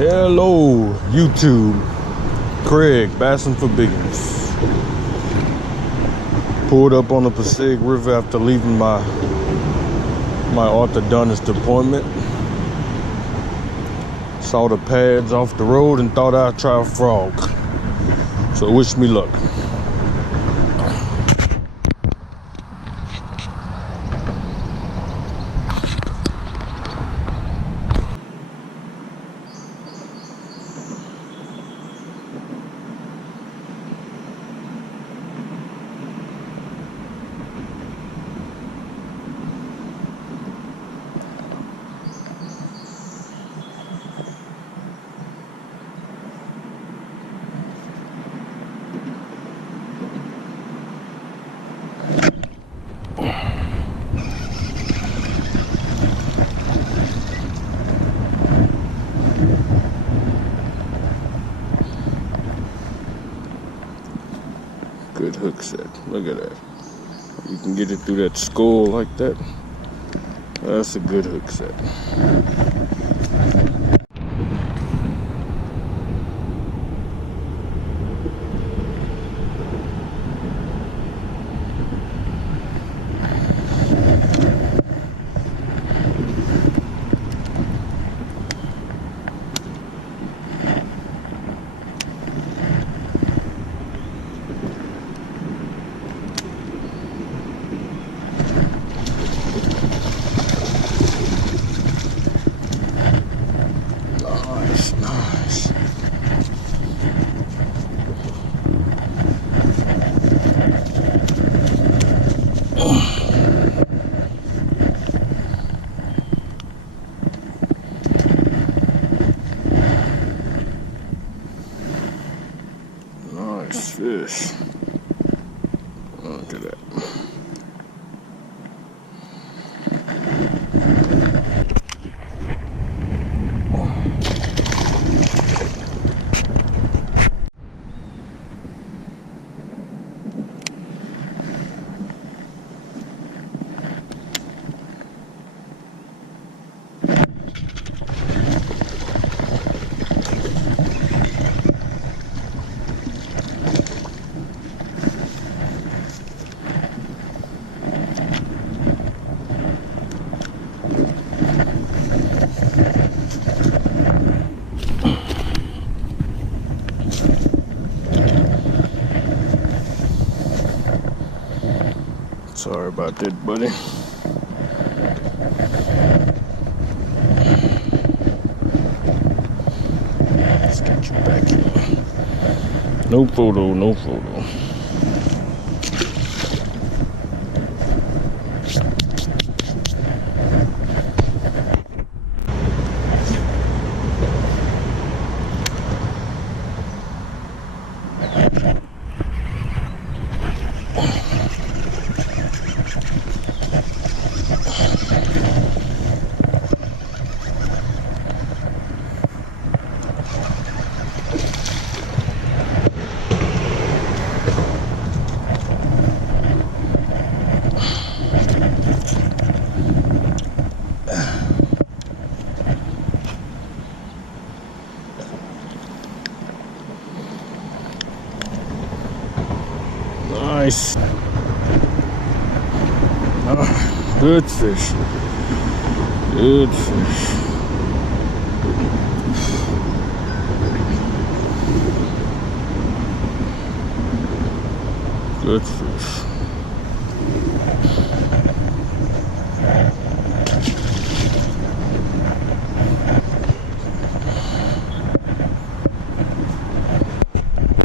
Hello, YouTube. Craig, Bassing for Beginners. Pulled up on the Passaic River after leaving my orthodontist appointment. Saw the pads off the road and thought I'd try a frog. So wish me luck. Good hook set. Look at that. You can get it through that skull like that. That's a good hook set. Nice. Nice fish. Look at that. Sorry about that, buddy. Let's get you back here. No photo, no photo. Nice. Good fish. Good fish. Good fish.